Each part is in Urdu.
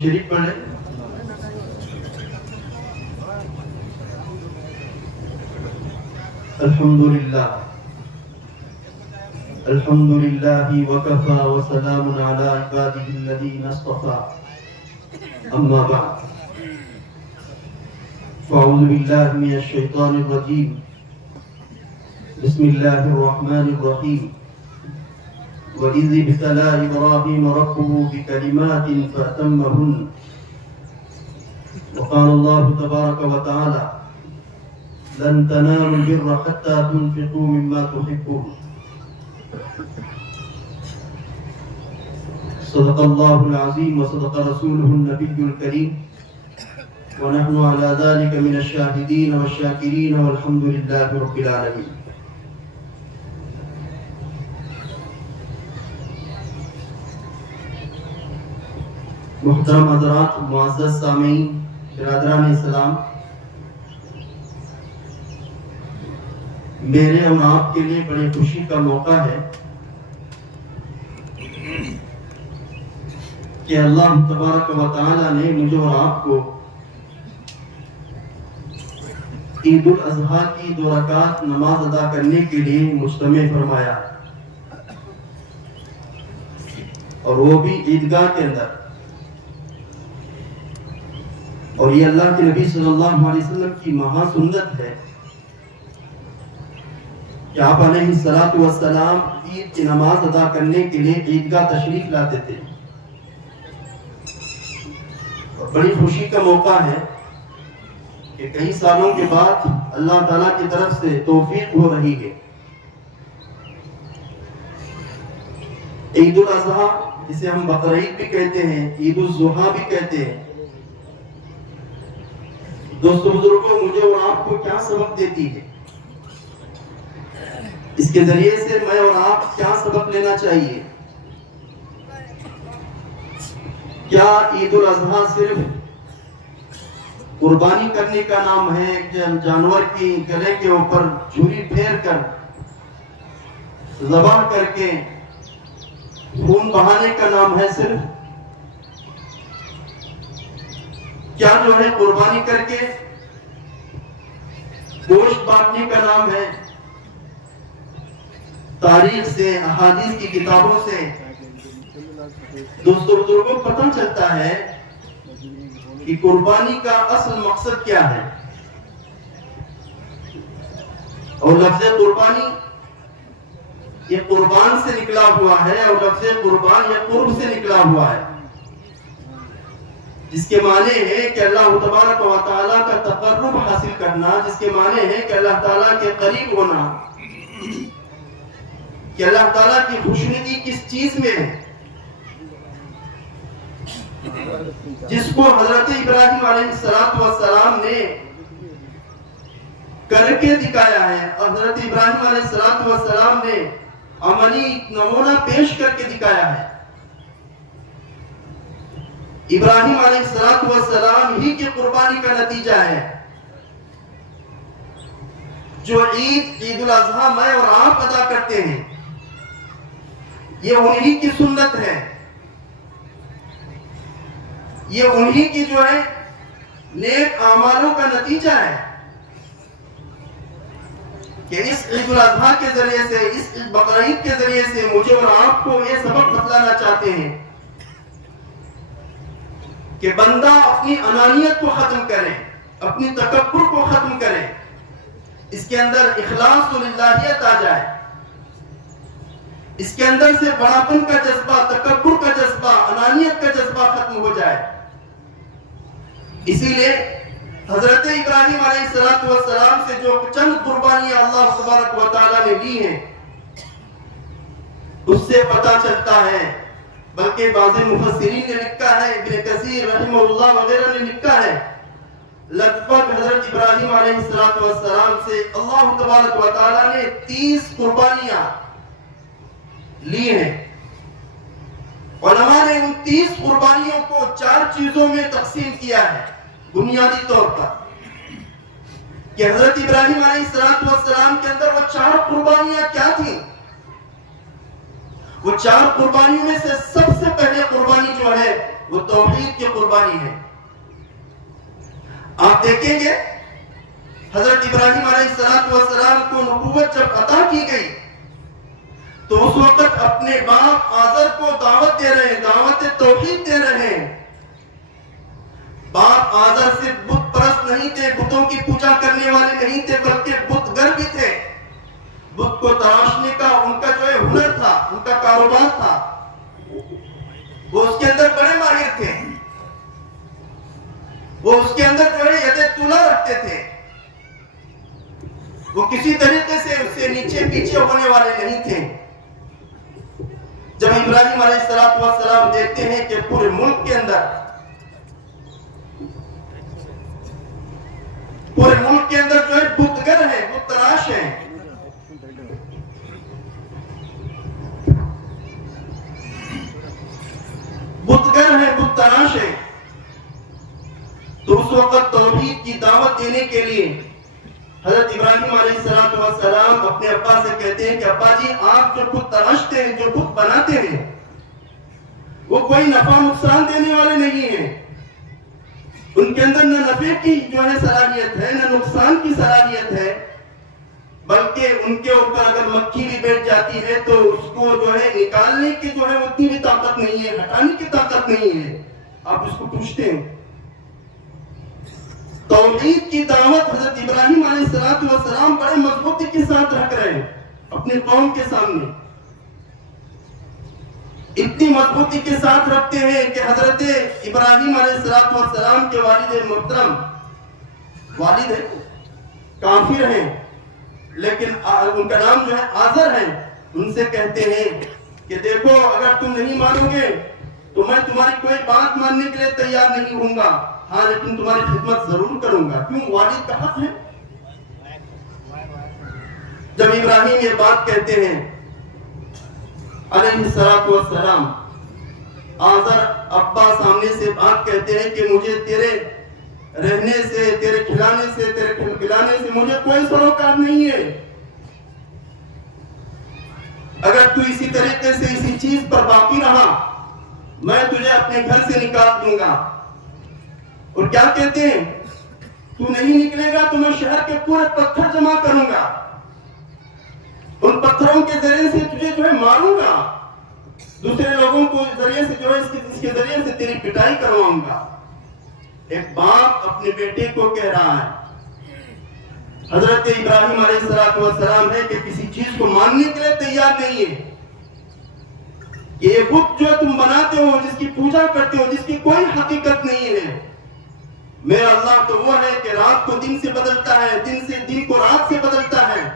شریف پڑھیں. الحمدللہ وکفى وسلام علی عباده الذین اصطفى. اما بعد فاعوذ باللہ من الشیطان الرجیم. بسم اللہ الرحمن الرحیم. وَإِذِ ابْتَلَى إِبْرَاهِيمَ رَبُّهُ بِكَلِمَاتٍ فَأَتَمَّهُنَّ. وقال الله تبارك وتعالى لن تنالوا البر حتى تنفقوا مما تحبون. صدق الله العظيم وصدق رسوله النبي الكريم ونحن على ذلك من الشاهدين والشاكرين والحمد لله رب العالمين. محترم حضرات، معزز سامعین، برادران اسلام، میرے اور آپ کے لیے بڑی خوشی کا موقع ہے کہ اللہ تبارک و تعالی نے مجھے اور آپ کو عید الاضحیٰ کی 2 رکعت نماز ادا کرنے کے لیے مجتمع فرمایا، اور وہ بھی عیدگاہ کے اندر. اور یہ اللہ کے نبی صلی اللہ علیہ وسلم کی مہا سنت ہے کہ آپ علیہ السلام عید کی نماز ادا کرنے کے لیے عیدگاہ تشریف لاتے تھے. اور بڑی خوشی کا موقع ہے کہ کئی سالوں کے بعد اللہ تعالیٰ کی طرف سے توفیق ہو رہی ہے. عید الاضحیٰ جسے ہم بقرعید بھی کہتے ہیں، عید الضحیٰ بھی کہتے ہیں. دوستو بزرگوں، مجھے اور آپ کو کیا سبق دیتی ہے؟ اس کے ذریعے سے میں اور آپ کیا سبق لینا چاہیے؟ کیا عید الاضحیٰ صرف قربانی کرنے کا نام ہے کہ جانور کی گلے کے اوپر چھری پھیر کر ذبح کر کے خون بہانے کا نام ہے صرف؟ کیا جو ہے قربانی کر کے گوشت بانٹنے کا نام ہے؟ تاریخ سے، احادیث کی کتابوں سے دوستوں بزرگوں پتہ چلتا ہے کہ قربانی کا اصل مقصد کیا ہے. اور لفظ قربانی یہ قربان سے نکلا ہوا ہے، اور لفظ قربان یہ قرب سے نکلا ہوا ہے، جس کے معنی ہے کہ اللہ تبارک و تعالیٰ کا تقرب حاصل کرنا، جس کے معنی ہے کہ اللہ تعالیٰ کے قریب ہونا، کہ اللہ تعالیٰ کی خوشنودی کس چیز میں ہے، جس کو حضرت ابراہیم علیہ السلام نے کر کے دکھایا ہے. حضرت ابراہیم علیہ السلام نے عملی نمونہ پیش کر کے دکھایا ہے. ابراہیم علیہ السلام ہی کی قربانی کا نتیجہ ہے جو عید الاضحیٰ میں اور آپ ادا کرتے ہیں. یہ انہی کی سنت ہے، یہ انہی کی جو ہے نیک اعمالوں کا نتیجہ ہے کہ اس عید الاضحیٰ کے ذریعے سے، اس بقرعید کے ذریعے سے مجھے اور آپ کو یہ سبق بتلانا چاہتے ہیں کہ بندہ اپنی انانیت کو ختم کرے، اپنی تکبر کو ختم کرے، اس کے اندر اخلاص و للہیت آ جائے، اس کے اندر سے بڑاپن کا جذبہ، تکبر کا جذبہ، انانیت کا جذبہ ختم ہو جائے. اسی لیے حضرت ابراہیم علیہ السلام سے جو چند قربانیاں اللہ تبارک و تعالیٰ نے دی ہیں اس سے پتہ چلتا ہے، بلکہ بعض مفسرین نے لکھا ہے، ابن کثیر رحمہ اللہ وغیرہ نے لکھا ہے، لگ بھگ حضرت ابراہیم علیہ السلام سے اللہ تبارک و تعالیٰ نے 30 قربانیاں لی ہیں. علماء نے ان 30 قربانیوں کو 4 چیزوں میں تقسیم کیا ہے بنیادی طور پر، کہ حضرت ابراہیم علیہ السلام کے اندر وہ 4 قربانیاں کیا تھیں. وہ 4 قربانیوں میں سے سب سے پہلے قربانی جو ہے وہ توحید کی قربانی ہے۔ آپ دیکھیں گے حضرت ابراہیم علیہ السلام کو نبوت جب عطا کی گئی تو اس وقت اپنے باپ آزر کو دعوت دے رہے ہیں، دعوت توحید دے رہے ہیں۔ باپ آزر صرف بت پرست نہیں تھے، بتوں کی پوجا کرنے والے نہیں تھے، بلکہ بت گر بھی تھے۔ بت کو تراشنے کا ان کا جو ہے ہنر تھا، ان کا کاروبار تھا، وہ اس کے اندر بڑے ماہر تھے۔ وہ اس کے اندر جو ہے یدِ طولا رکھتے تھے، وہ کسی طریقے سے اس سے نیچے پیچھے ہونے والے نہیں تھے۔ جب ابراہیم علیہ السلام دیکھتے ہیں کہ پورے ملک کے اندر جو ہے بت گر ہے، بت تراش ہے، بت گر ہے، بت تراش ہے، تو اس وقت توحید کی دعوت دینے کے لیے حضرت ابراہیم علیہ السلام اپنے ابا سے کہتے ہیں کہ ابا جی آپ جو بت تراشتے ہیں، جو بت بناتے ہیں، وہ کوئی نفع نقصان دینے والے نہیں ہیں۔ ان کے اندر نہ نفع کی جو ہے صلاحیت ہے، نہ نقصان کی صلاحیت ہے، بلکہ ان کے اوپر اگر مکھی بھی بیٹھ جاتی ہے تو اس کو جو ہے نکالنے کی جو ہے اتنی بھی طاقت نہیں ہے، ہٹانے کی طاقت نہیں ہے۔ آپ اس کو پوچھتے ہیں۔ توحید کی دعوت حضرت ابراہیم علیہ السلام بڑے مضبوطی کے ساتھ رکھ رہے ہیں اپنی قوم کے سامنے، اتنی مضبوطی کے ساتھ رکھتے ہیں کہ حضرت ابراہیم علیہ السلام کے والد محترم، والد ہے کافر ہیں لیکن ان کا نام جو ہے آزر ہے، ان سے کہتے ہیں کہ دیکھو اگر تم نہیں مانو گے تو میں تمہاری کوئی بات ماننے کے لیے تیار نہیں ہوں گا، ہاں لیکن تمہاری خدمت ضرور کروں گا۔ کیوں؟ والد کا حق ہے۔ جب ابراہیم یہ بات کہتے ہیں علیہ السلام، آزر ابا سامنے سے بات کہتے ہیں کہ مجھے تیرے رہنے سے، تیرے کھلانے سے، تیرے پلانے سے مجھے کوئی سروکار نہیں ہے، اگر تو اسی طریقے سے اسی چیز پر باقی رہا میں تجھے اپنے گھر سے نکال دوں گا۔ اور کیا کہتے ہیں؟ تو نہیں نکلے گا تو میں شہر کے پورے پتھر جمع کروں گا، ان پتھروں کے ذریعے سے تجھے جو ہے ماروں گا، دوسرے لوگوں کو ذریعے سے جو ہے اس کے ذریعے سے تیری پٹائی کرواؤں گا۔ ایک باپ اپنے بیٹے کو کہہ رہا ہے، حضرت ابراہیم علیہ السلام ہے کہ کسی چیز کو ماننے کے لیے تیار نہیں ہے۔ یہ بت جو تم بناتے ہو، جس کی پوجا کرتے ہو، جس کی کوئی حقیقت نہیں ہے، میرا اللہ تو وہ ہے کہ رات کو دن سے بدلتا ہے، دن کو رات سے بدلتا ہے،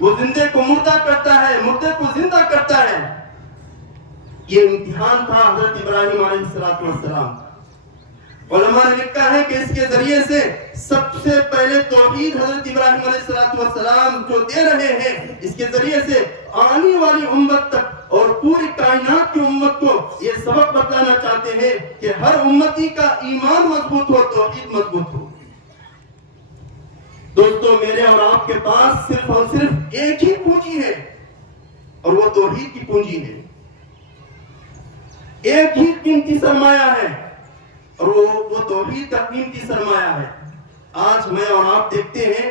وہ زندے کو مردہ کرتا ہے، مردے کو زندہ کرتا ہے۔ یہ امتحان تھا حضرت ابراہیم علیہ السلام۔ علماء نے لکھا ہے کہ اس کے ذریعے سے سب سے پہلے توحید حضرت ابراہیم علیہ السلام جو دے رہے ہیں، اس کے ذریعے سے آنے والی امت تک اور پوری کائنات کی امت کو یہ سبق بتانا چاہتے ہیں کہ ہر امتی کا ایمان مضبوط ہو، توحید مضبوط ہو۔ دوستو میرے اور آپ کے پاس صرف اور صرف ایک ہی پونجی ہے اور وہ توحید کی پونجی ہے، ایک ہی قیمتی سرمایہ ہے اور وہ توحید کا قیمتی سرمایہ ہے۔ آج میں اور آپ دیکھتے ہیں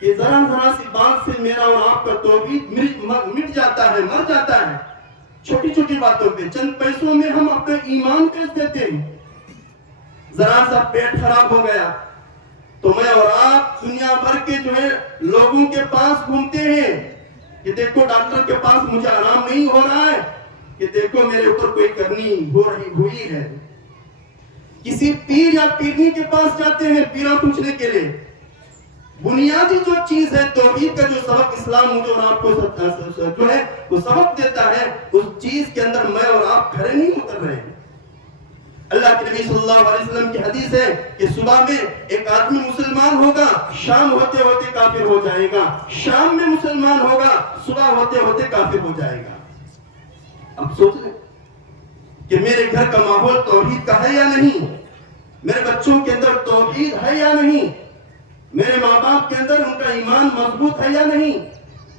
کہ ذرا سی بات سے میرا اور آپ کا توحید مٹ جاتا ہے، مر جاتا ہے، چھوٹی چھوٹی باتوں پہ، چند پیسوں میں ہم اپنا ایمان بیچ دیتے ہیں۔ ذرا سا پیٹ خراب ہو گیا تو میں اور آپ دنیا بھر کے جو ہے لوگوں کے پاس گھومتے ہیں کہ دیکھو ڈاکٹر کے پاس مجھے آرام نہیں ہو رہا ہے، کہ دیکھو میرے اوپر کوئی کرنی ہوئی ہے۔ کسی پیر یا پیرنی کے پاس جاتے ہیں پیرا پوچھنے کے لیے۔ بنیادی جو چیز ہے توحید کا، جو سبق اسلام مجھے اور آپ کو جو ہے وہ سبق دیتا ہے، اس چیز کے اندر میں اور آپ کھڑے نہیں اتر رہے ہیں۔ اللہ کے نبی صلی اللہ علیہ وسلم کی حدیث ہے کہ صبح میں ایک آدمی مسلمان ہوگا، شام ہوتے ہوتے کافر ہو جائے گا، شام میں مسلمان ہوگا، صبح ہوتے ہوتے کافر ہو جائے گا۔ اب سوچ لیں کہ میرے گھر کا ماحول توحید کا ہے یا نہیں، میرے بچوں کے اندر توحید ہے یا نہیں، میرے ماں باپ کے اندر ان کا ایمان مضبوط ہے یا نہیں،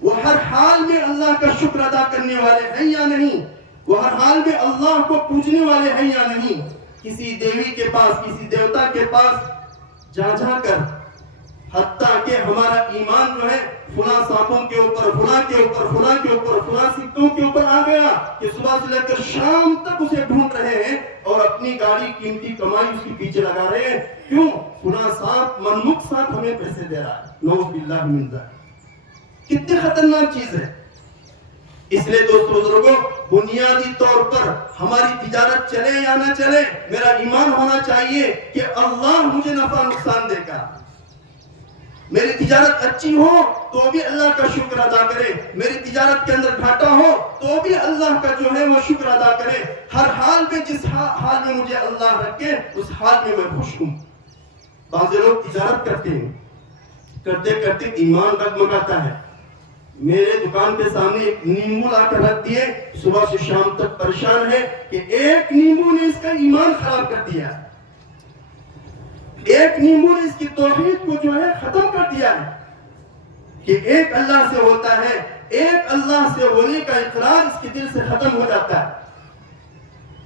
وہ ہر حال میں اللہ کا شکر ادا کرنے والے ہیں یا نہیں، وہ ہر حال میں اللہ کو پوجنے والے ہیں یا نہیں. کسی دیوی کے پاس، کسی دیوتا کے پاس جا کر، حتیٰ کہ ہمارا ایمان جو ہے فلاں سانپوں کے اوپر، فلاں کے اوپر، فلاں کے اوپر، فلاں سکوں کے اوپر آ گیا کہ صبح سے لے کر شام تک اسے ڈھونڈ رہے ہیں اور اپنی گاڑی قیمتی کمائی اس کے پیچھے لگا رہے ہیں. کیوں؟ فلاں سانپ، منمک سانپ ہمیں پیسے دے رہا ہے. نعوذ باللہ من ذالک. کتنی خطرناک چیز ہے. اس لیے دوستو بزرگوں، بنیادی طور پر ہماری تجارت چلے یا نہ چلے، میرا ایمان ہونا چاہیے کہ اللہ مجھے نفع نقصان دے گا. میری تجارت اچھی ہو تو بھی اللہ کا شکر ادا کرے، میری تجارت کے اندر گھاٹا ہو تو بھی اللہ کا جو ہے وہ شکر ادا کرے. ہر حال میں، جس حال میں مجھے اللہ رکھے اس حال میں میں خوش ہوں. بعض لوگ تجارت کرتے ہیں، کرتے کرتے ایمان ڈگمگاتا ہے. میرے دکان کے سامنے ایک نیمبو لا کر رکھ دیے، صبح سے شام تک پریشان ہے کہ ایک نیمبو نے اس کا ایمان خراب کر دیا، ایک نیمبو نے اس کی توحید کو جو ہے ختم کر دیا ہے. کہ ایک اللہ سے ہوتا ہے، ایک اللہ سے ہونے کا اقرار اس کے دل سے ختم ہو جاتا ہے.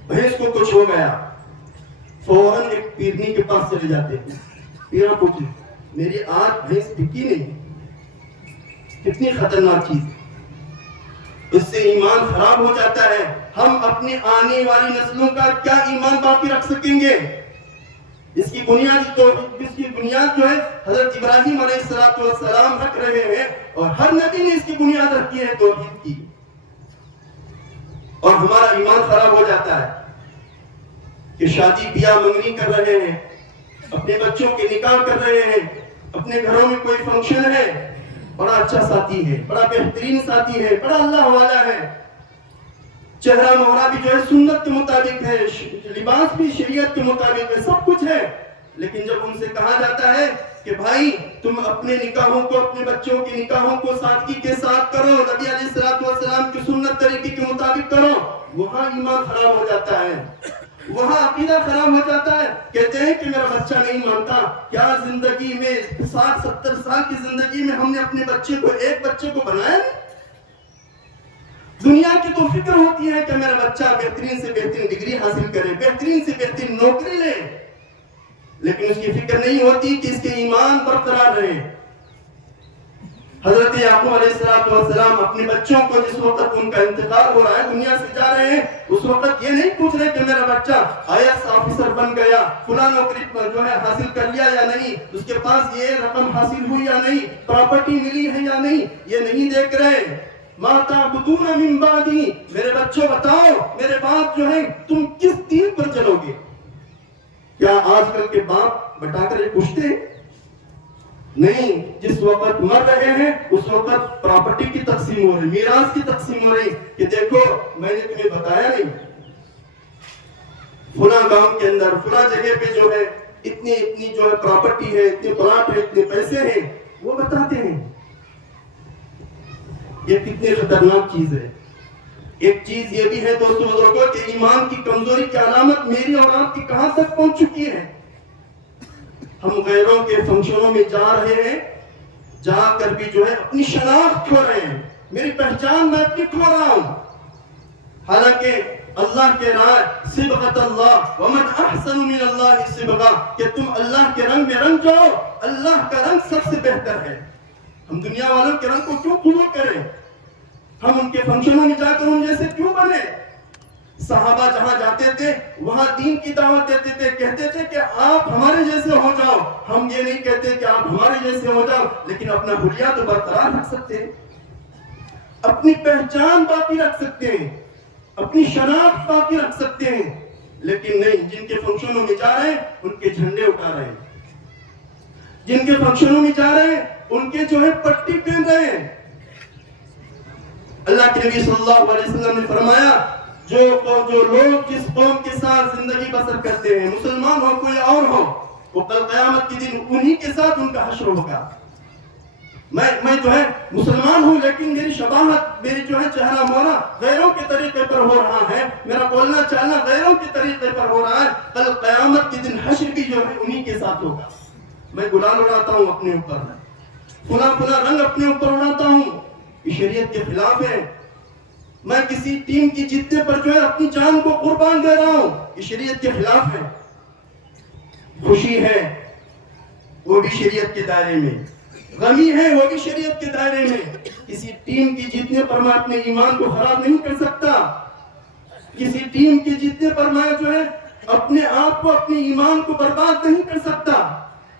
بھینس کو کچھ ہو گیا، فوراً ایک پیرنی کے پاس چلے جاتے ہیں. پیرا پوچھے میری آج بھینس بکی نہیں. کتنی خطرناک چیز. اس سے ایمان خراب ہو جاتا ہے. ہم اپنی آنے والی نسلوں کا کیا ایمان باقی رکھ سکیں گے؟ اس کی بنیاد جو ہے حضرت ابراہیم علیہ السلام رکھ رہے ہیں، اور ہر نبی نے اس کی بنیاد رکھی ہے توحید کی. اور ہمارا ایمان خراب ہو جاتا ہے کہ شادی بیاہ منگنی کر رہے ہیں، اپنے بچوں کے نکاح کر رہے ہیں، اپنے گھروں میں کوئی فنکشن ہے، بڑا اچھا ساتھی ہے، بڑا بہترین ساتھی ہے، بڑا اللہ والا ہے، چہرہ مہرہ بھی جو ہے سنت کے مطابق ہے، لباس بھی شریعت کے مطابق ہے، سب کچھ ہے. لیکن جب ان سے کہا جاتا ہے کہ بھائی تم اپنے نکاحوں کو، اپنے بچوں کے نکاحوں کو سادگی کے ساتھ کرو، نبی علیہ السلام کی سنت طریقے کے مطابق کرو، وہاں ایمان خراب ہو جاتا ہے، وہاں عقیدہ خراب ہو جاتا ہے. کہتے ہیں کہ میرا بچہ نہیں مانتا. کیا زندگی میں 60-70 سال کی زندگی میں ہم نے اپنے بچے کو، ایک بچے کو بنایا نہیں؟ دنیا کی تو فکر ہوتی ہے کہ میرا بچہ بہترین سے بہترین ڈگری حاصل کرے، بہترین سے بہترین نوکری لے، لیکن اس کی فکر نہیں ہوتی کہ اس کے ایمان برقرار رہے. حضرت یعقوب علیہ السلام اپنے بچوں کو جس وقت ان کا انتقال ہو رہا ہے، دنیا سے جا رہے ہیں، اس وقت یہ نہیں پوچھ رہے کہ میرا بچہ IAS آفیسر بن گیا، فلاں نوکری جو ہے حاصل کر لیا یا نہیں، اس کے پاس یہ رقم حاصل ہوئی یا نہیں، پراپرٹی ملی ہے یا نہیں، یہ نہیں دیکھ رہے. ما تعبدون من بعدی، میرے بچوں بتاؤ میرے باپ جو ہے تم کس دین پر چلو گے؟ کیا آج کل کے باپ بتا کر یہ پوچھتے ہیں؟ نہیں. جس وقت مر رہے ہیں اس وقت پراپرٹی کی تقسیم ہو رہی، میراث کی تقسیم ہو رہی کہ دیکھو میں نے تمہیں بتایا نہیں، فلاں گاؤں کے اندر فلاں جگہ پہ جو ہے اتنی جو ہے پراپرٹی ہے، اتنے پلاٹ ہے، اتنے پیسے ہیں، وہ بتاتے ہیں. یہ کتنی خطرناک چیز ہے. ایک چیز یہ بھی ہے دوستو بزرگوں کہ ایمان کی کمزوری کی علامت میری اور آپ کی کہاں تک پہنچ چکی ہے. ہم غیروں کے فنکشنوں میں جا رہے ہیں، جا کر بھی جو ہے اپنی شناخت کھو رہے ہیں، میری پہچان میں اپنی کھو رہا ہوں. حالانکہ اللہ کے رائے صبغۃ اللہ ومن احسن من اللہ صبغہ، کہ تم اللہ کے رنگ میں رنگ جاؤ، اللہ کا رنگ سب سے بہتر ہے. ہم دنیا والوں کے رنگ کو کیوں قبول کریں؟ ہم ان کے فنکشنوں میں جا کر ان جیسے کیوں بنے؟ صحابہ جہاں جاتے تھے وہاں دین کی دعوت دیتے تھے، کہتے تھے کہ آپ ہمارے جیسے ہو جاؤ. ہم یہ نہیں کہتے کہ آپ ہمارے جیسے ہو جاؤ، لیکن اپنا حلیہ تو برقرار رکھ سکتے ہیں، اپنی پہچان باقی رکھ سکتے ہیں، اپنی شناخت باقی رکھ سکتے ہیں. لیکن نہیں، جن کے فنکشنوں میں جا رہے ہیں ان کے جھنڈے اٹھا رہے ہیں، جن کے فنکشنوں میں جا رہے ہیں ان کے جو ہے پٹی پہن رہے ہیں. اللہ کے نبی صلی اللہ علیہ وسلم نے فرمایا جو لوگ جس قوم کے ساتھ زندگی بسر کرتے ہیں، مسلمان ہو کوئی اور ہو، وہ کل قیامت کے دن انہی کے ساتھ ان کا حشر ہوگا. میں جو ہے مسلمان ہوں لیکن میری شباہت، میری جو ہے چہرہ مورا غیروں کے طریقے پر ہو رہا ہے، میرا بولنا چالنا غیروں کے طریقے پر ہو رہا ہے، کل قیامت کے دن حشر بھی جو ہے انہی کے ساتھ ہوگا. میں گلال اڑاتا ہوں اپنے اوپر، فلاں رنگ اپنے اوپر اڑاتا ہوں، یہ شریعت کے خلاف ہے. میں کسی ٹیم کی جیتنے پر جو ہے اپنی جان کو قربان دے رہا ہوں، یہ شریعت کے خلاف ہے۔ خوشی ہے وہ بھی شریعت کے دائرے میں، غمی ہے وہ بھی شریعت کے دائرے میں۔ کسی ٹیم کی جیتنے پر میں اپنے ایمان کو خراب نہیں کر سکتا، کسی ٹیم کی جیتنے پر میں جو ہے اپنے آپ کو، اپنے ایمان کو برباد نہیں کر سکتا۔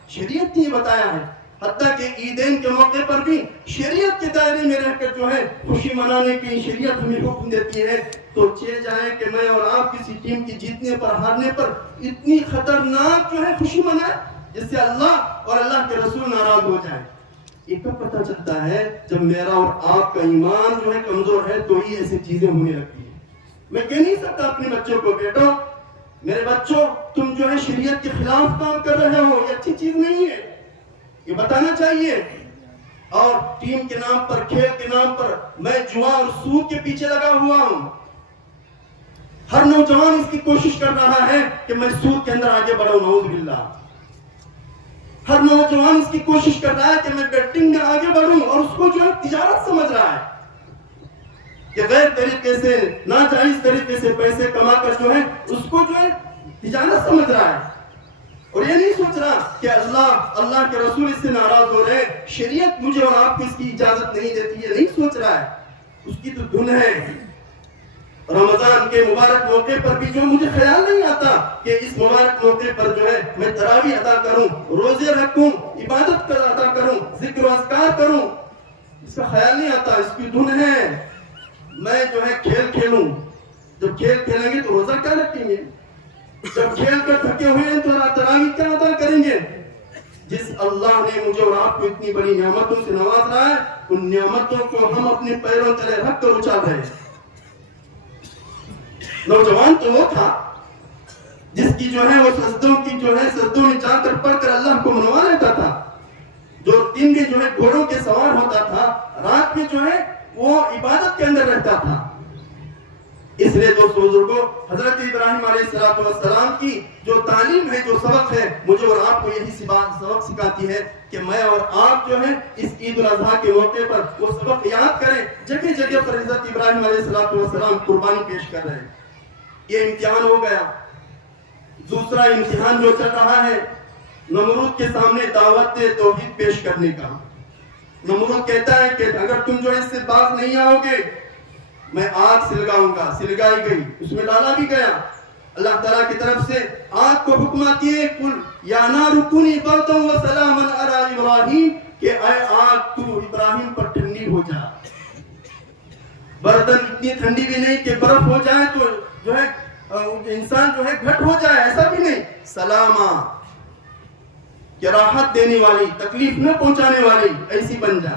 شریعت نے یہ بتایا ہے، حتیٰ کہ عیدین کے موقع پر بھی شریعت کے دائرے میں رہ کر جو ہے خوشی منانے کی شریعت ہمیں حکم دیتی ہے۔ تو چہ جائے کہ میں اور آپ کسی ٹیم کی جیتنے پر، ہارنے پر اتنی خطرناک جو ہے خوشی منائے جس سے اللہ اور اللہ کے رسول ناراض ہو جائیں۔ یہ کب پتہ چلتا ہے؟ جب میرا اور آپ کا ایمان جو ہے کمزور ہے تو ہی ایسی چیزیں ہونے لگتی ہیں۔ میں کہہ نہیں سکتا اپنے بچوں کو، بیٹو میرے بچوں تم جو ہے شریعت کے خلاف کام کر رہے ہو، یہ اچھی چیز نہیں ہے، یہ بتانا چاہیے۔ اور ٹیم کے نام پر، کھیل کے نام پر میں جوا اور سود کے پیچھے لگا ہوا ہوں۔ ہر نوجوان اس کی کوشش کر رہا ہے کہ میں سود کے اندر آگے بڑھوں، نعوذ باللہ۔ ہر نوجوان اس کی کوشش کر رہا ہے کہ میں بیٹنگ میں آگے بڑھوں، اور اس کو جو ہے تجارت سمجھ رہا ہے کہ غیر طریقے سے، ناجائز طریقے سے پیسے کما کر جو ہے اس کو جو ہے تجارت سمجھ رہا ہے، اور یہ نہیں سوچ رہا کہ اللہ کے رسول اس سے ناراض ہو رہے ہیں، شریعت مجھے اور آپ کو اس کی اجازت نہیں دیتی، یہ نہیں سوچ رہا ہے۔ اس کی تو دھن ہے۔ رمضان کے مبارک موقع پر بھی جو مجھے خیال نہیں آتا کہ اس مبارک موقع پر جو ہے میں تراویح ادا کروں، روزے رکھوں، عبادت ادا کروں، ذکر و اذکار کروں، اس کا خیال نہیں آتا۔ اس کی دھن ہے میں جو ہے کھیل کھیلوں۔ جب کھیل کھیلیں گے تو روزہ کیا رکھیں گے؟ جب کھیل کر تھکے ہوئے ہیں تو تراویح کیا ادا کریں گے؟ جس اللہ نے مجھے اور آپ کو اتنی بڑی نعمتوں سے نواز رہا ہے، ان نعمتوں کو ہم اپنے پیروں تلے رکھ کر اچھال رہے ہیں۔ نوجوان تو وہ تھا جس کی جو ہے وہ سجدوں میں جا کر پڑھ کر اللہ کو منوا لیتا تھا، جو دن میں جو ہے گھوڑوں کے سوار ہوتا تھا، رات میں جو ہے وہ عبادت کے اندر رہتا تھا۔ اس لیے دوستو بزرگوں، حضرت ابراہیم علیہ السلام کی جو تعلیم ہے، جو سبق ہے، مجھے اور آپ کو یہی سبق سکھاتی ہے کہ میں اور آپ جو ہے اس عید الاضحیٰ کے موقع پر وہ سبق یاد کریں۔ جگہ جگہ پر حضرت ابراہیم علیہ السلام قربانی پیش کر رہے ہیں۔ یہ امتحان ہو گیا۔ دوسرا امتحان جو چل رہا ہے نمرود کے سامنے دعوت توحید پیش کرنے کا۔ نمرود کہتا ہے کہ اگر تم جو اس سے باز نہیں آؤ گے میں آگ سلگاؤں گا۔ سلگائی گئی، اس میں ڈالا بھی گیا۔ اللہ تعالیٰ کی طرف سے آگ کو حکم آتی ہے، قل یا نار کونی بردا وسلاما علی ابراہیم، کہ اے آگ تو ابراہیم پر ٹھنڈی ہو جا۔ بردن اتنی ٹھنڈی بھی نہیں کہ برف ہو جائے تو جو ہے انسان جو ہے گھٹ ہو جائے، ایسا بھی نہیں، سلاما کہ راحت دینے والی، تکلیف نہ پہنچانے والی، ایسی بن جا۔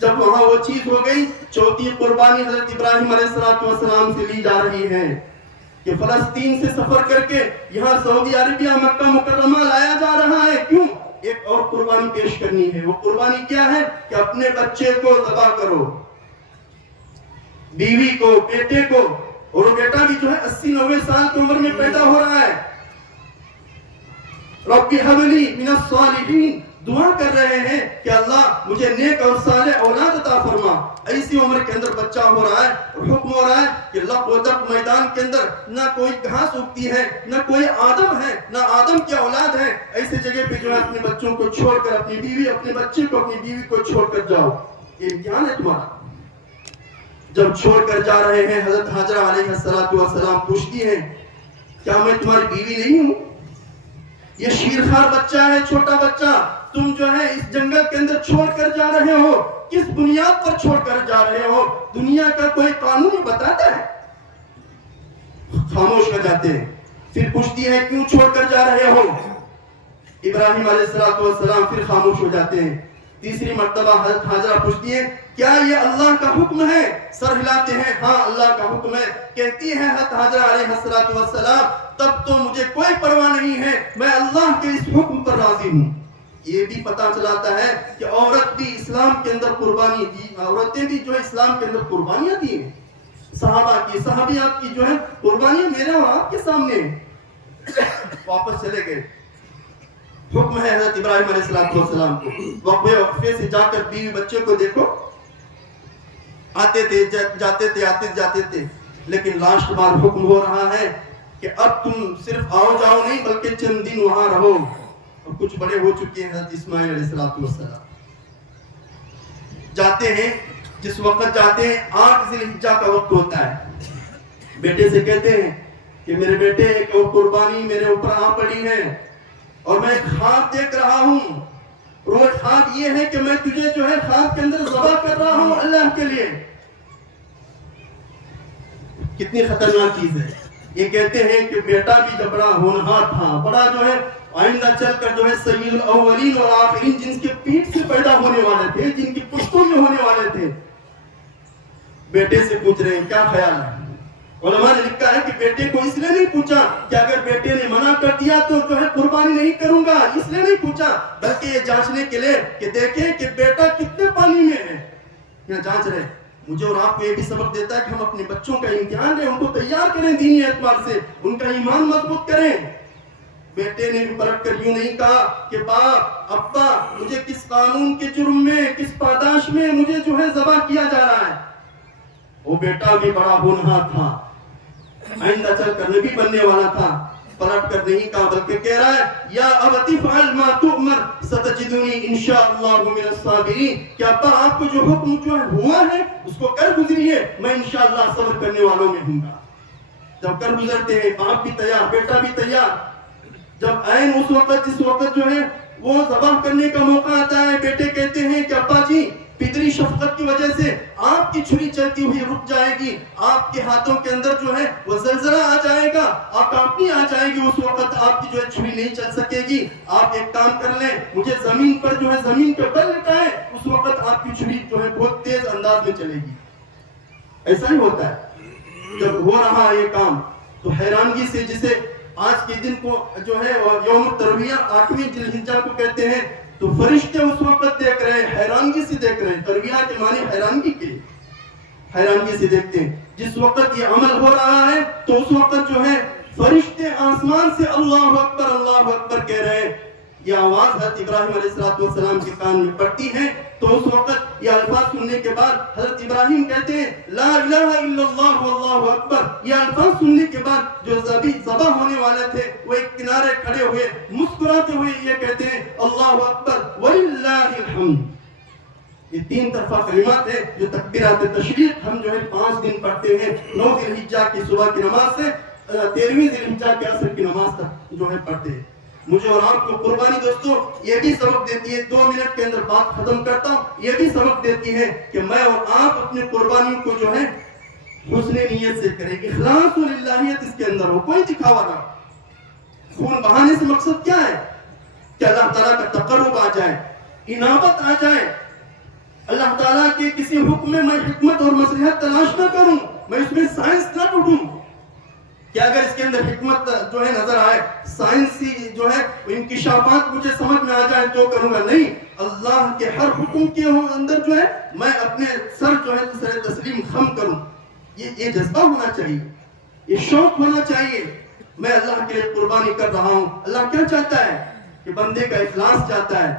جب وہاں وہ چیز ہو گئی، چوتھی قربانی حضرت ابراہیم علیہ السلام سے لی جا رہی ہے کہ فلسطین سے سفر کر کے یہاں سعودی عربیہ مکہ مکرمہ لایا جا رہا ہے۔ کیوں؟ ایک اور قربانی پیش کرنی ہے۔ وہ قربانی کیا ہے کہ اپنے بچے کو ذبح کرو، بیوی کو، بیٹے کو، اور وہ بیٹا بھی جو ہے 80-90 سال کی عمر میں پیدا ہو رہا ہے۔ رب ہب لی من الصالحین، دعا کر رہے ہیں کہ اللہ مجھے نیک اور صالح اولاد عطا فرما۔ ایسی عمر کے اندر بچہ ہو رہا ہے اور حکم ہو رہا ہے کہ لق و دق میدان کے اندر نہ کوئی گھاس اگتی ہے، نہ کوئی آدم ہے، نہ آدم کی اولاد ہے۔ ایسی جگہ پہ جو ہے اپنے بچوں کو چھوڑ کر، اپنی بیوی، اپنے بچے کو، اپنی بیوی کو چھوڑ کر جاؤ۔ یہ امتحان ہے تمہارا۔ جب چھوڑ کر جا رہے ہیں، حضرت حاجرہ علیہ السلام پوچھتی ہیں کیا میں تمہاری بیوی نہیں ہوں؟ یہ شیرخوار بچہ ہے، چھوٹا بچہ، تم جو ہے اس جنگل کے اندر چھوڑ کر جا رہے ہو، کس بنیاد پر چھوڑ کر جا رہے ہو؟ دنیا کا کوئی قانون بتاتا ہے؟ خاموش ہو جاتے ہیں۔ پھر پوچھتی ہے کیوں چھوڑ کر جا رہے ہو؟ ابراہیم علیہ السلام پھر خاموش ہو جاتے ہیں۔ تیسری مرتبہ حضرت حاجرہ پوچھتی ہے کیا یہ اللہ کا حکم ہے؟ سر ہلاتے ہیں، ہاں اللہ کا حکم ہے۔ کہتی ہے حضرت حاجرہ علیہ السلام تب تو مجھے کوئی پرواہ نہیں ہے، میں اللہ کے اس حکم پر راضی ہوں۔ یہ بھی پتہ چلاتا ہے کہ عورت بھی اسلام کے اندر قربانی دی، عورتیں بھی جو ہے اسلام کے اندر قربانیاں دی ہیں۔ صحابہ کی، صحابیات کی جو ہے قربانیاں میرے اور آپ کے سامنے ہیں۔ واپس چلے گئے۔ حکم ہے حضرت ابراہیم علیہ السلام کو وقفے سے جا کر بیوی بچے کو دیکھو۔ آتے تھے جاتے تھے آتے جاتے تھے، لیکن لاسٹ بار حکم ہو رہا ہے کہ اب تم صرف آؤ جاؤ نہیں بلکہ چند دن وہاں رہو. اور کچھ بڑے ہو چکے ہیں حضرت اسماعیل علیہ السلام. جاتے ہیں، جس وقت جاتے ہیں 8 ذی الحجہ کا وقت ہوتا ہے. بیٹے سے کہتے ہیں کہ میرے بیٹے ایک اور قربانی میرے اوپر آ پڑی ہے اور میں خواب دیکھ رہا ہوں. اور وہ خواب یہ ہے کہ میں تجھے جو ہے خواب کے اندر ذبح کر رہا ہوں اللہ کے لیے. کتنی خطرناک چیز ہے. یہ کہتے ہیں کہ بیٹا بھی جب بڑا ہونہار تھا، بڑا جو ہے آئندہ چل کر جو ہے سید الاولین اور آخرین جن کے پیٹ سے پیدا ہونے والے تھے، جن کی پشتوں میں ہونے والے تھے، بیٹے سے پوچھ رہے ہیں کیا خیال ہے. علماء نے لکھا ہے کہ بیٹے کو اس لیے نہیں پوچھا کہ اگر بیٹے نے منع کر دیا تو جو ہے قربانی نہیں کروں گا، اس لیے نہیں پوچھا، بلکہ یہ جانچنے کے لیے کہ دیکھیں کہ بیٹا کتنے پانی میں ہے. یہاں جانچ رہے. مجھے اور آپ کو یہ بھی سبق دیتا ہے کہ ہم اپنے بچوں کا امتحان لیں، ان کو تیار کریں دینی اعتبار سے، ان کا ایمان مضبوط کریں. بیٹے نے بھی پلٹ کر یوں نہیں کہا کہ باپ ابا مجھے کس قانون کے جرم میں، کس پاداش میں مجھے جو ہے ذبح کیا جا رہا ہے. وہ بیٹا بھی بڑا ہونہار تھا، آئندہ چل کر نبی بننے والا تھا. پلٹ کر نہیں کہا بلکہ کہہ رہا ہے یا ابتی فعل ما تؤمر ستجدنی انشاءاللہ من الصابرین. کہ ابا آپ کو جو حکم جو ہوا ہے اس کو کر گزریے، میں انشاءاللہ صبر کرنے والوں میں ہوں گا. جب کر گزرتے ہیں باپ بھی تیار، بیٹا بھی تیار. جب عین اس وقت جس وقت جو ہے وہ ذبح کرنے کا موقع آتا ہے، بیٹے کہتے ہیں کہ ابا جی پدری شفقت کی وجہ سے آپ کی چھری چلتی ہوئی رک جائے گی، آپ کے ہاتھوں کے اندر جو ہے وہ زلزلہ آ جائے گا، آپ کانپنی آ جائے گی، اس وقت آپ کی جو ہے چھری نہیں چل سکے گی. آپ ایک کام کر لیں، مجھے زمین پر جو ہے زمین پہ بل لٹائیں، اس وقت آپ کی چھری جو ہے بہت تیز انداز میں چلے گی. ایسا ہی ہوتا ہے. جب ہو رہا یہ کام تو حیرانگی سے، جسے آج کے دن کو جو ہے یوم الترویہ 8ویں ذی الحجہ کو کہتے ہیں، تو فرشتے اس وقت دیکھ رہے ہیں، حیرانگی سے دیکھ رہے ہیں. ترویہ کے معنی حیرانگی کے، حیرانگی سے دیکھتے ہیں. جس وقت یہ عمل ہو رہا ہے تو اس وقت جو ہے فرشتے آسمان سے اللہ اکبر کہہ رہے ہیں. یہ آواز حضرت ابراہیم علیہ السلام کے کان میں پڑتی ہے. تو اس وقت یہ الفاظ سننے کے بعد حضرت ابراہیم کہتے ہیں لا الہ الا اللہ واللہ اکبر. یہ الفاظ سننے کے بعد جو ذبح ہونے والے تھے وہ ایک کنارے کھڑے ہوئے مسکراتے ہوئے یہ کہتے ہیں اللہ اکبر وللہ الحمد. یہ 3 طرفہ کلمات ہیں جو تکبیرات تشریق ہم جو ہے 5 دن پڑھتے ہیں. 9 ذی الحجہ کی صبح کی نماز سے 13ویں ذی الحجہ کے عصر کی نماز تک جو ہے پڑھتے ہیں. مجھے اور آپ کو قربانی دوستو یہ بھی سبق دیتی ہے، 2 منٹ کے اندر بات ختم کرتا ہوں، یہ بھی سبق دیتی ہے کہ میں اور آپ اپنے قربانی کو جو ہے حسن نیت سے کریں، اخلاص و للہیت اس کے اندر ہو، کوئی دکھاوا نہ. خون بہانے سے مقصد کیا ہے کہ اللہ تعالیٰ کا تقرب آ جائے، انابت آ جائے. اللہ تعالیٰ کے کسی حکم میں میں حکمت اور مصلحت تلاش نہ کروں، میں اس میں سائنس نہ ڈھونڈوں کہ اگر اس کے اندر حکمت جو ہے نظر آئے، سائنسی جو ہے انکشافات مجھے سمجھ میں آ جائے تو کروں گا. نہیں، اللہ کے ہر حکم کے اندر جو ہے میں اپنے سر جو ہے سر تسلیم خم کروں. یہ جذبہ ہونا چاہیے، یہ شوق ہونا چاہیے. میں اللہ کے لیے قربانی کر رہا ہوں. اللہ کیا چاہتا ہے کہ بندے کا اخلاص چاہتا ہے.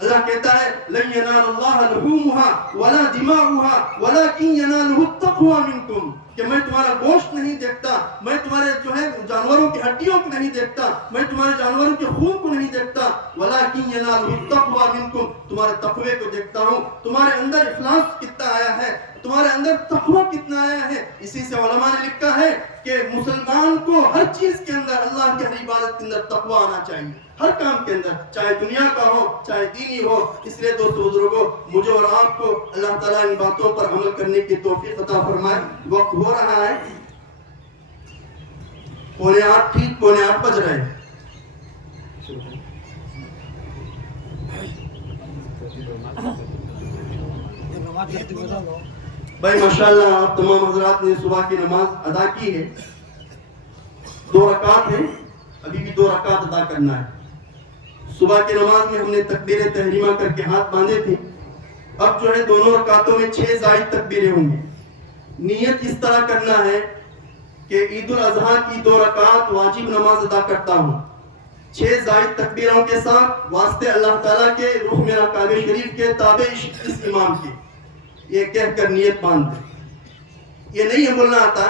اللہ کہتا ہے لن ينال الله لحومها ولا دماؤها ولكن يناله التقوى منكم. کہ میں تمہارا گوشت نہیں دیکھتا، میں تمہارے جو ہے جانوروں کی ہڈیوں کو نہیں دیکھتا، میں تمہارے جانوروں کے خون کو نہیں دیکھتا، وَلَكِنْ يَنَالُهُ التَّقْوَى مِنْكُمْ. تمہارے تقوی کو دیکھتا ہوں، تمہارے اندر اخلاص کتنا آیا ہے، تمہارے اندر تقوی کتنا آیا ہے. اسی سے علماء نے لکھا ہے کہ مسلمان کو ہر چیز کے اندر اللہ کی ہر عبادت کے اندر تقوی آنا چاہیے، ہر کام کے اندر، چاہے دنیا کا ہو چاہے دینی ہو. اس لیے دوستو بزرگوں، مجھے اور آپ کو اللہ تعالیٰ ان باتوں پر عمل کرنے کی توفیق عطا فرمائے. وقت ہو رہا ہے 7:45، ٹھیک 7:45 بج رہے ہیں. بھائی ماشاءاللہ آپ تمام حضرات نے صبح کی نماز ادا کی ہے. 2 رکعت ہیں، ابھی بھی 2 رکعت ادا کرنا ہے. صبح کی نماز میں ہم نے تکبیر تحریمہ کر کے ہاتھ باندھے تھے. اب جو ہے دونوں رکعتوں میں 6 زائد تکبیریں ہوں گی. نیت اس طرح کرنا ہے کہ عید الاضحیٰ کی 2 رکعت واجب نماز ادا کرتا ہوں 6 زائد تکبیروں کے ساتھ، واسطے اللہ تعالیٰ کے، رخ میرا کعبہ شریف کے، تابع اس امام کے. یہ کہہ کر نیت باندھ دیں. یہ نہیں ہے بولنا آتا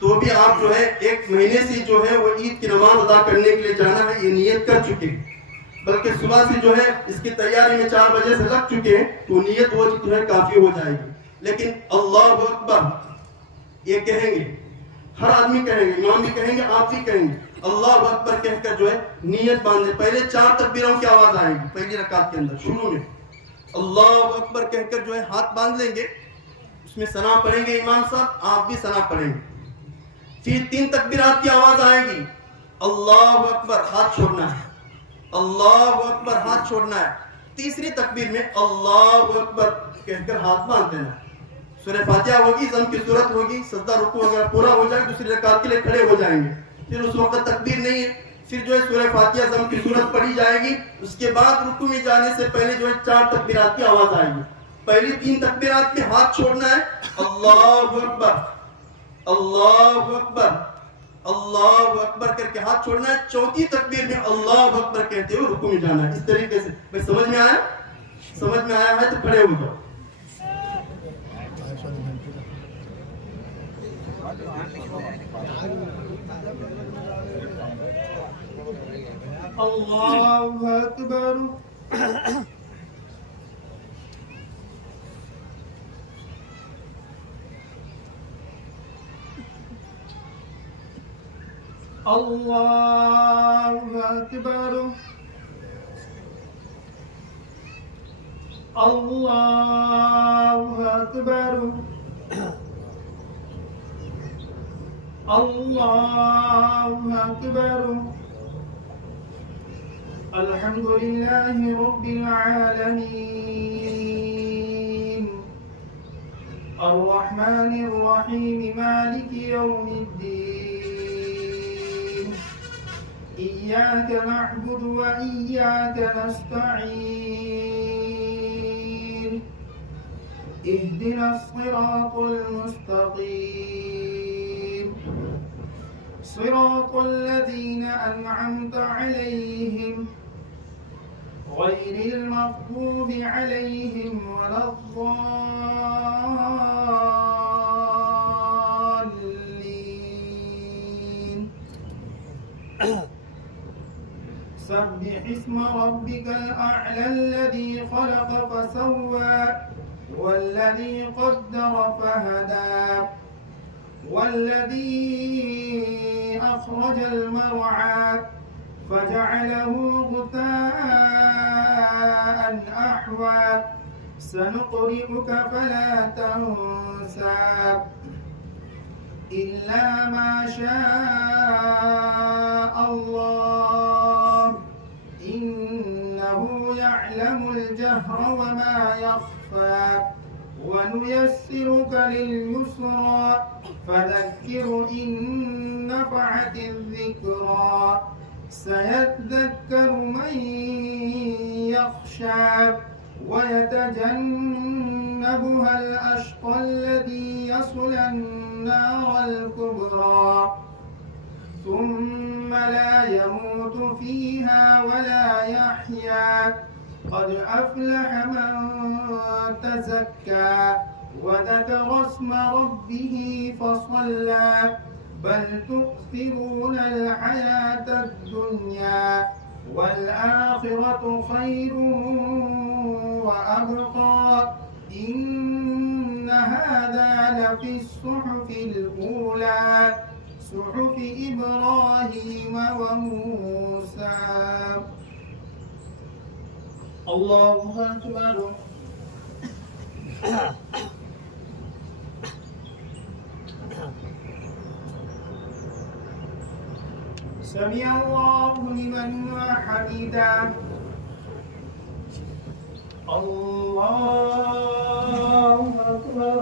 تو بھی آپ جو ہے ایک مہینے سے جو ہے وہ عید کی نماز ادا کرنے کے لیے جانا ہے یہ نیت کر چکے ہیں، بلکہ صبح سے جو ہے اس کی تیاری میں 4 بجے سے لگ چکے ہیں تو نیت وہ جو ہے کافی ہو جائے گی. لیکن اللہ اکبر یہ کہیں گے، ہر آدمی کہیں گے، امام بھی کہیں گے، آپ بھی کہیں گے، اللہ اکبر کہہ کر جو ہے نیت باندھے. پہلے 4 تکبیروں کی آواز آئے گی پہلی رکعت کے اندر شروع میں، اللہ اکبر کہہ کر جو ہے ہاتھ باندھ لیں گے، اس میں ثنا پڑھیں گے امام صاحب، آپ بھی ثنا پڑھیں گے. پھر 3 تکبیرات کی آواز آئے گی، اللہ اکبر ہاتھ چھوڑنا ہے، اللہ اکبر ہاتھ چھوڑنا ہے. تیسری تکبیر میں اللہ اکبر کہہ کر ہاتھ باندھ دینا ہے. سورہ فاتحہ ہوگی، ضم کی صورت ہوگی، سجدہ رکوع وغیرہ پورا ہو جائے دوسری رکعت کے لیے کھڑے ہو جائیں گے. پھر اس وقت تکبیر نہیں ہے، پھر جو ہے سورہ فاتحہ ضم کی صورت پڑھی جائے گی. اس کے بعد رکوع میں جانے سے پہلے جو ہے 4 تکبیرات کی آواز آئے گی. پہلی 3 تکبیرات میں ہاتھ چھوڑنا ہے، اللہ اکبر اللہ اکبر اللہ اکبر کر کے ہاتھ چھوڑنا ہے. چوتھی تکبیر میں اللہ اکبر کہتے ہوئے رکوع میں جانا ہے. اس طریقے سے بھائی سمجھ میں آیا؟ سمجھ میں آیا ہے تو کھڑے ہو جاؤ. اللہ اکبر اللہ اکبر اللہ اکبر اللہ اکبر. الحمد لله رب العالمين الرحمن الرحيم مالك يوم الدين إياك نعبد وإياك نستعين اهدنا الصراط المستقيم صراط الذين أنعمت عليهم غير المغضوب عليهم ولا الضالين. سبح اسم ربك الأعلى الذي خلق فسوى والذي قدر فهدى والذي أخرج المرعى فجعله غثاء أحوى سنقرئك فلا تنسى إلا ما شاء الله إنه يعلم الجهر وما يخفى ونيسرك لليسرى فذكر إن نفعت الذكرى سيذكر من يخشى ويتجنبها الأشقى الذي يصلى النار الكبرى ثم لا يموت فيها ولا يحيا قد أفلح من تزكى وذكر اسم ربه فصلى بل تؤثرون الحياة الدنيا والآخرة خير وأبقى إن هذا لفي الصحف الأولى صحف إبراهيم وموسى. الله أكبر. سمع الله لمن حمده. الله أكبر.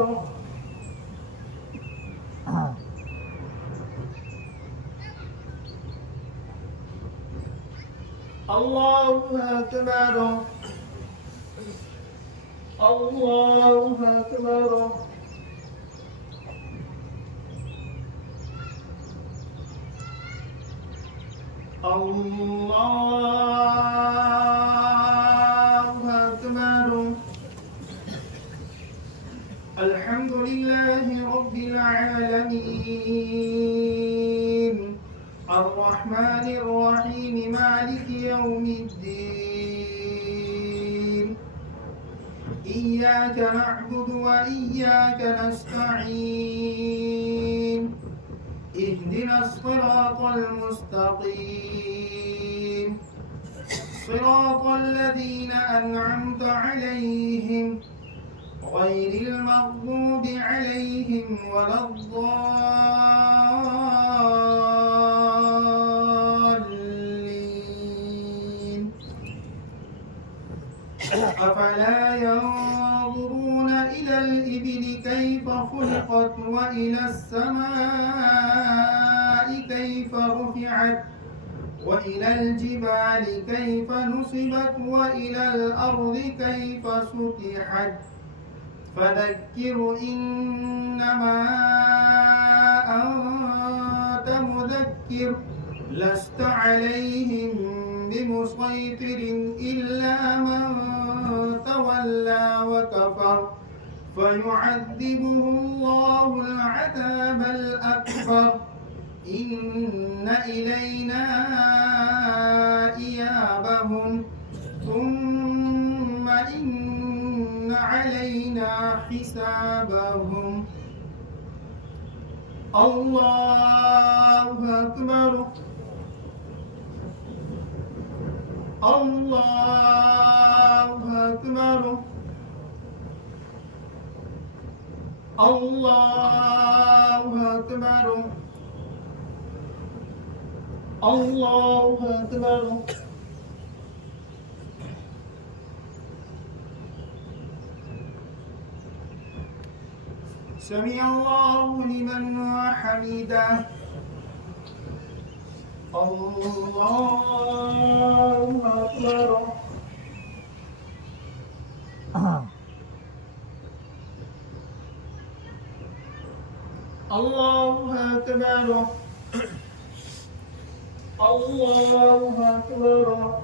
الله أكبر. الله أكبر. الله أكبر. يوم الدين إياك نعبد وإياك نستعين اهدنا الصراط المستقيم صراط الذين أنعمت عليهم غير المغضوب عليهم ولا الضالين أفلا ينظرون إلى الإبل كيف خلقت وإلى السماء كيف رفعت وإلى الجبال كيف نصبت وإلى الأرض كيف سطحت فذكر إنما أنت مذكر لست عليهم بمسيطر إلا من تولى وكفر فيعذبه الله العذاب الأكبر إن إلينا إيابهم ثم إن علينا حسابهم الله أكبر الله أكبر الله أكبر الله أكبر سمع الله لمن حمده الله أكبر الله أكبر الله أكبر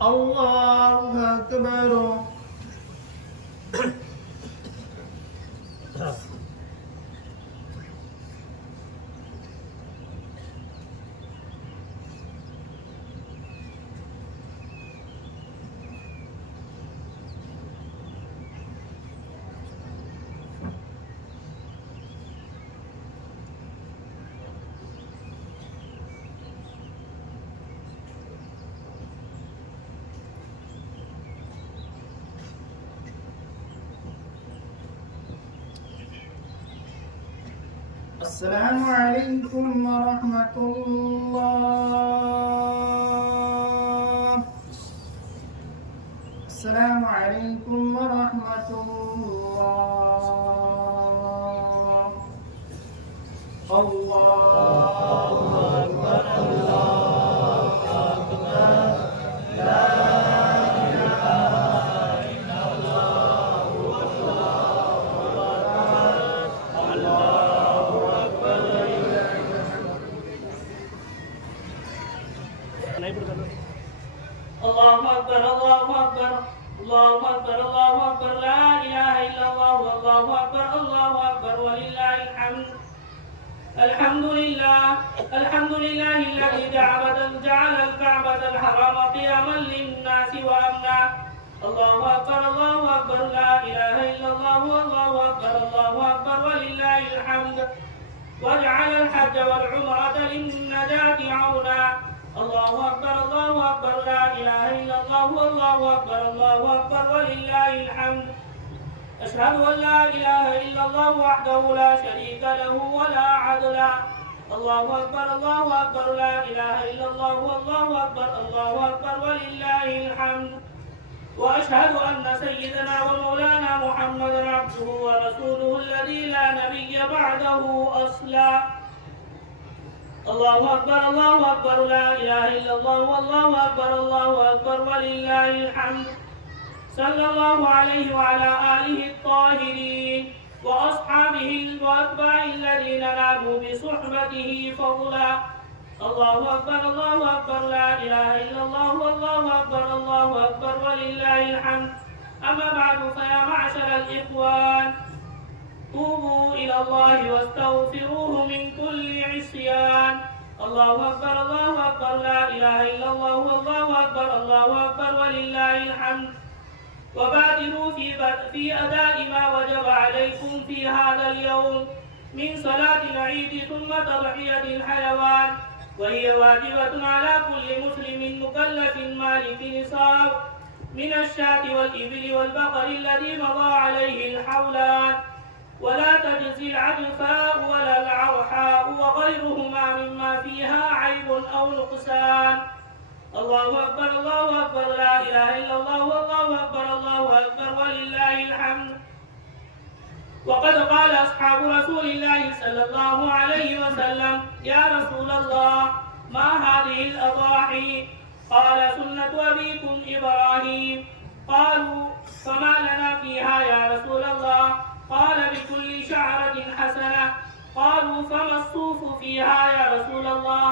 الله أكبر السلام عليكم ورحمة الله. السلام عليكم ورحمة الله. الله أكبر الله أكبر لا الله أكبر الله أكبر الله أكبر الله أكبر لا إله إلا الله والله أكبر الله أكبر ولله الحمد. الحمد لله الذي جعل الكعبة الحرام قياما للناس وأمنا. الله أكبر لا إله إلا الله والله أكبر ولله الحمد. وجعل الحج والعمرة للنجاة عونا. الله أكبر لا إله إلا الله والله أكبر ولله الحمد. أشهد أن لا إله إلا الله وحده لا شريك له ولا عدل. الله أكبر لا إله إلا الله والله أكبر ولله الحمد. وأشهد أن سيدنا ومولانا محمدا عبده ورسوله الذي لا نبي بعده أصلا. الله أكبر لا إله إلا الله والله أكبر ولله الحمد. صلى الله عليه وعلى آله الطاهرين وأصحابه وأتباعه الذين نالوا بصحبته فضلا. الله أكبر لا إله إلا الله والله أكبر ولله الحمد. أما بعد فيا معشر الإخوان، توبوا إلى الله واستغفروه من كل عصيان. الله أكبر الله أكبر لا إله إلا الله والله أكبر الله أكبر ولله الحمد. وبادروا في أداء ما وجب عليكم في هذا اليوم من صلاة العيد ثم تضحية الحيوان، وهي واجبة على كل مسلم مكلف مالك نصاب من الشاة والإبل والبقر الذي مضى عليه الحولان، ولا تجزي العجفاء ولا العرحاء وغيرهما مما فيها عيب أو نقصان. الله أكبر الله أكبر لا إله إلا الله والله أكبر الله أكبر ولله الحمد. وقد قال أصحاب رسول الله صلى الله عليه وسلم: يا رسول الله ما هذه الأضاحي؟ قال: سنة أبيكم إبراهيم. قالوا: فما لنا فيها يا رسول الله؟ قال: بكل شعرة حسنة. قالوا: فما الصوف فيها يا رسول الله؟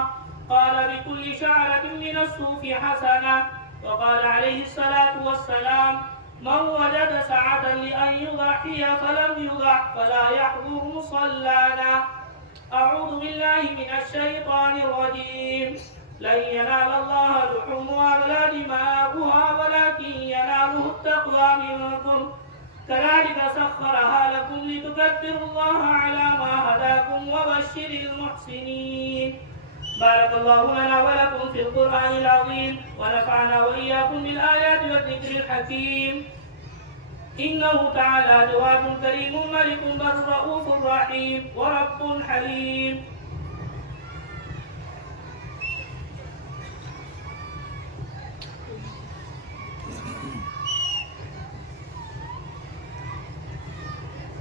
قال: بكل شعرة من الصوف حسنة. وقال عليه الصلاة والسلام: من وجد سعة لأن يضحي فلم يضح فلا يحضر مصلانا. أعوذ بالله من الشيطان الرجيم. لن ينال الله لحومها ولا دماؤها ولكن يناله التقوى منكم. كذلك سخرها لكم لتكبروا الله على ما هداكم وبشر المحسنين. بارك الله لنا ولكم في القرآن العظيم ونفعنا وإياكم بالآيات والذكر الحكيم. إنه تعالى جواد كريم ملك بر رؤوف رحيم ورب حليم.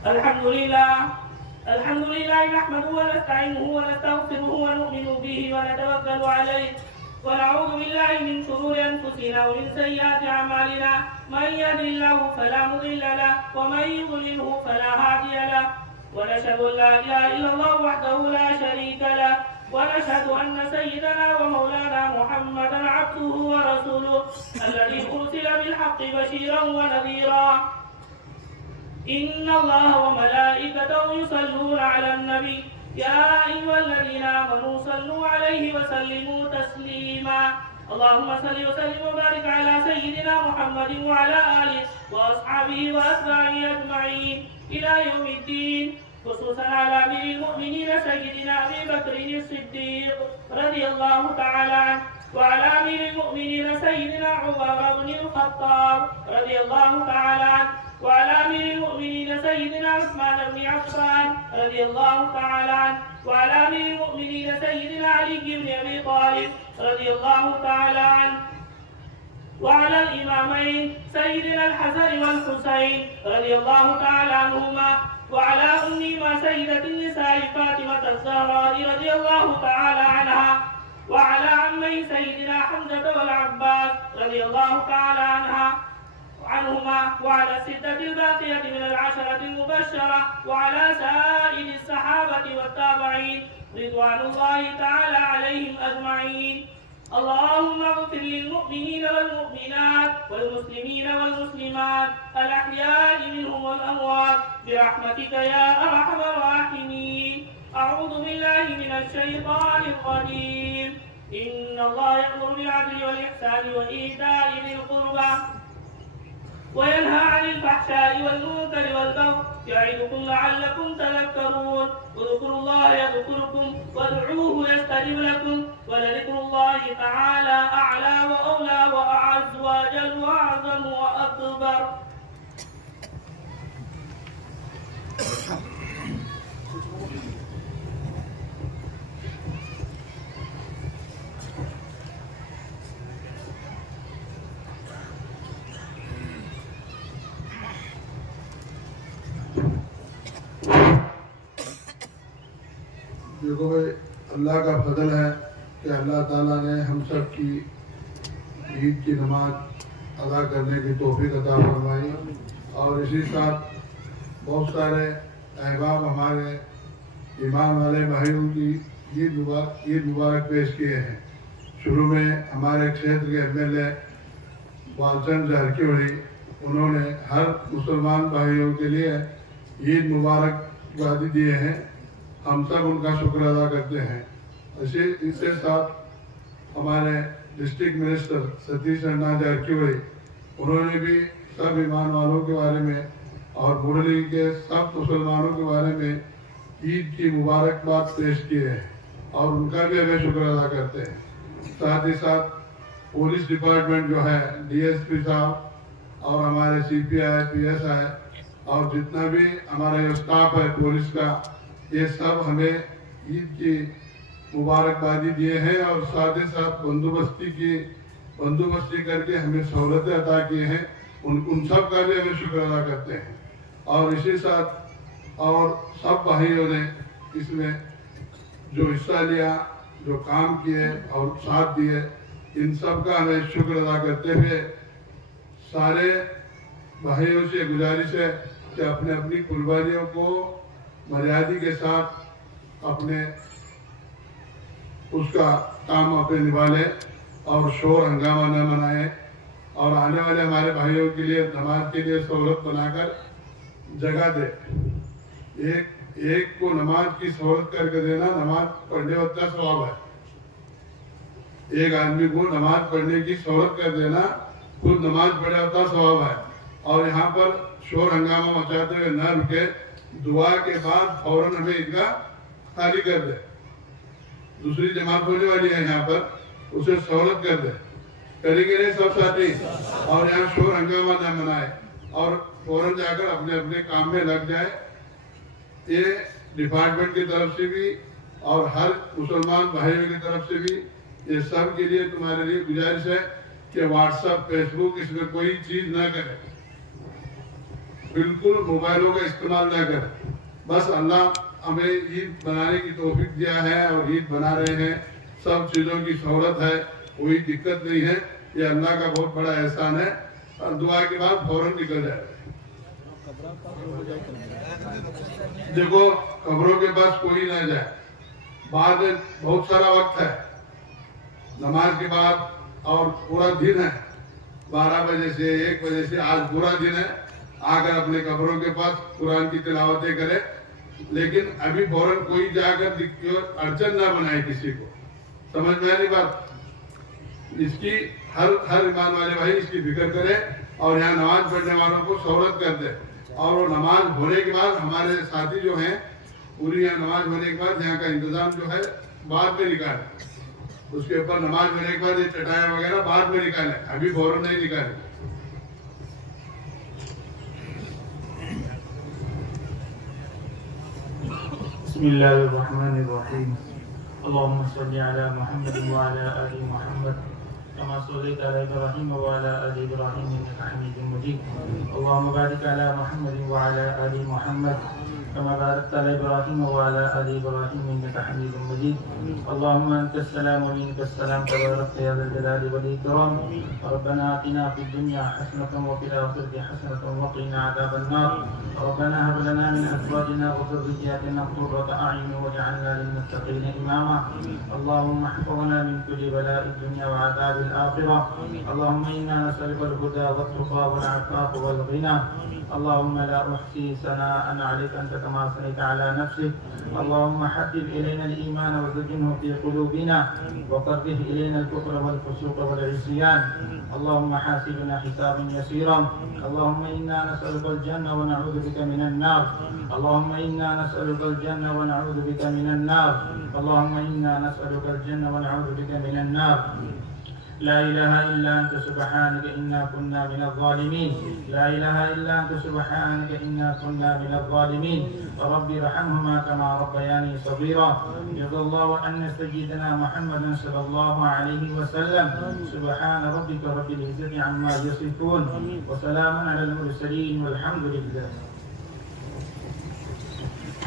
الحمد لله نحمده ونستعينه ونستغفره ونؤمن به ونتوكل عليه ونعوذ بالله من شرور أنفسنا ومن سيئات أعمالنا. من يهد الله فلا مضل له ومن يضلله فلا هادي له، ونشهد أن لا إله إلا الله وحده لا شريك له، ونشهد أن سيدنا ومولانا محمدا عبده ورسوله الذي أرسل بالحق بشيرا ونذيرا. إن الله وملائكته يصلون على النبي يا أيها الذين آمنوا صلوا عليه وسلموا تسليما. اللهم صل وسلم وبارك على سيدنا محمد وعلى آله وأصحابه وأتباعه أجمعين إلى يوم الدين، خصوصا على أمير المؤمنين سيدنا أبي بكر الصديق رضي الله تعالى عنه، وعلى أمير المؤمنين سيدنا عمر بن الخطاب رضي الله تعالى عنه، وعلى أمير المؤمنين سيدنا عثمان بن عفان رضي الله تعالى عنه، وعلى أمير المؤمنين سيدنا علي بن أبي طالب رضي الله تعالى عنه، وعلى الإمامين سيدنا الحسن والحسين رضي الله تعالى عنهما، وعلى أمهما سيدة النساء فاطمة الزهراء رضي الله تعالى عنها، وعلى عمي سيدنا حمزة والعباس رضي الله تعالى عنهما، وعلى الستة الباقية من العشرة المبشرة، وعلى سائر الصحابة والتابعين رضوان الله تعالى عليهم أجمعين. اللهم اغفر للمؤمنين والمؤمنات والمسلمين والمسلمات الأحياء منهم والأموات برحمتك يا أرحم الراحمين. أعوذ بالله من الشيطان الرجيم. إن الله يأمر بالعدل والإحسان وإيتاء ذي القربى وينهى عن الفحشاء والمنكر والبغي يعظكم لعلكم تذكرون. اذكروا الله يذكركم وادعوه يستجب لكم ولذكر الله تعالى أعلى وأولى وأعز وأجل وأعظم وأكبر. دیکھو بھائی، اللہ کا فضل ہے کہ اللہ تعالیٰ نے ہم سب کی عید کی نماز ادا کرنے کی توفیق عطا فرمائی، اور اسی ساتھ بہت سارے احباب ہمارے ایمان والے بھائیوں کی عید مبارک پیش کیے ہیں۔ شروع میں ہمارے چھیتر کے MLA والچند جھرکیوڑی، انہوں نے ہر مسلمان بھائیوں کے لیے عید مبارک وعدے دیے ہیں، ہم سب ان کا شکر ادا کرتے ہیں۔ اس کے ساتھ ہمارے ڈسٹرکٹ منسٹر ستیش رنا جارکیہولی، انہوں نے بھی سب ایمان والوں کے بارے میں اور مرلی کے سب مسلمانوں کے بارے میں عید کی مبارکباد پیش کی ہے اور ان کا بھی ہمیں شکر ادا کرتے ہیں۔ ساتھ ہی ساتھ پولیس ڈپارٹمنٹ جو ہے، ڈی ایس پی صاحب اور ہمارے سی پی آئی پی ایس آئی اور جتنا بھی ہمارا اسٹاف ہے پولیس کا، یہ سب ہمیں عید کی مبارکبادی دیے ہیں اور ساتھ ہی ساتھ بندوبستی کر کے ہمیں سہولتیں عطا کی ہیں، ان سب کا بھی ہمیں شکر ادا کرتے ہیں۔ اور اسی ساتھ اور سب بھائیوں نے اس میں جو حصہ لیا، جو کام کیے اور ساتھ دیے، ان سب کا ہمیں شکر ادا کرتے ہوئے سارے بھائیوں سے گزارش ہے کہ اپنے اپنی قربانیوں کو مریادی کے ساتھ اپنے اس کا کام اپنے نبھا لیں اور شور ہنگامہ نہ منائیں، اور آنے والے ہمارے بھائیوں کے لیے نماز کے لیے سہولت بنا کر جگہ دے۔ ایک کو نماز کی سہولت کر کے دینا نماز پڑھنے وقت کا ثواب ہے۔ ایک آدمی کو نماز پڑھنے کی سہولت کر دینا خود نماز پڑھنے وقت کا ثواب ہے، اور یہاں پر شور ہنگامہ مچاتے ہوئے نہ رکے، دعا کے بعد فوراً ہمیں عیدگاہ خالی کر دے۔ دوسری جماعت ہونے والی ہے یہاں پر، اسے سہولت کر دے، کریں گے نہیں سب ساتھی، اور یہاں شور ہنگامہ نہ منائے اور فوراً جا کر اپنے اپنے کام میں لگ جائے۔ یہ ڈپارٹمنٹ کی طرف سے بھی اور ہر مسلمان بھائیوں کی طرف سے بھی یہ سب کے لیے تمہارے لیے گزارش ہے کہ واٹس ایپ، فیس بک اس میں کوئی چیز نہ کرے، بالکل موبائلوں کا استعمال نہ کرے۔ بس اللہ ہمیں عید بنانے کی توفیق دیا ہے اور عید بنا رہے ہیں، سب چیزوں کی سہولت ہے، کوئی دقت نہیں ہے، یہ اللہ کا بہت بڑا احسان ہے، اور دعا کے بعد فوراً نکل جائے۔ دیکھو قبروں کے پاس کوئی نہ جائے، بعد میں بہت سارا وقت ہے، نماز کے بعد اور پورا دن ہے، 12 بجے سے 1 بجے سے آج پورا دن ہے، آ کر اپنے قبروں کے پاس قرآن کی تلاوتیں کرے، لیکن ابھی فوراً کوئی جا کر اڑچن نہ بنائے کسی کو۔ سمجھ میں آئی بات؟ اس کی ہر ایمان والے بھائی اس کی فکر کرے اور یہاں نماز پڑھنے والوں کو سہولت کر دے، اور وہ نماز ہونے کے بعد ہمارے ساتھی جو ہیں پوری یہاں نماز ہونے کے بعد یہاں کا انتظام جو ہے بعد میں نکالیں، اس کے اوپر نماز ہونے کے بعد یہ چٹائیں وغیرہ بعد میں نکالیں، ابھی فوراً نہیں نکالیں۔ بسم اللہ الرحمن الرحیم، اللهم صل على محمد وعلى آل محمد كما صليت على إبراهيم وعلى آل إبراهيم إنك حميد مجيد، اللهم بارك على محمد وعلى آل محمد كما باركت على إبراهيم وعلى آل إبراهيم إنك حميد مجيد، اللهم أنت السلام ومنك السلام تبارك يا ذا الجلال والإكرام، ربنا آتنا في الدنيا حسنة وفي الآخرة حسنة وقنا عذاب النار، ربنا هب لنا من أزواجنا وذرياتنا قرة أعين واجعلنا للمتقين إماما، اللهم احفظنا من كل بلاء الدنيا وعذاب الآخرة، اللهم إنا نسألك الهدى والتقى والعفاف والغنى، اللهم لا أحصي ثناء عليك أنت كما أثنيت على نفسك، اللهم حبب إلينا الإيمان وزينه في قلوبنا وكره إلينا الكفر والفسوق والعصيان، اللهم حاسبنا حسابا يسيرا، اللهم إنا نسألك الجنة ونعوذ بك من النار، اللهم إنا نسألك الجنة ونعوذ بك من النار، اللهم إنا نسألك الجنة ونعوذ بك من النار، لا إله إلا أنت سبحانك إنا كنا من الظالمين، لا إله إلا أنت سبحانك إنا كنا من الظالمين، رب ارحمهما كما ربياني صغيرا، رضي الله عن سيدنا محمد صلى الله عليه وسلم، سبحان ربك رب العزة عما يصفون وسلام على المرسلين والحمد لله.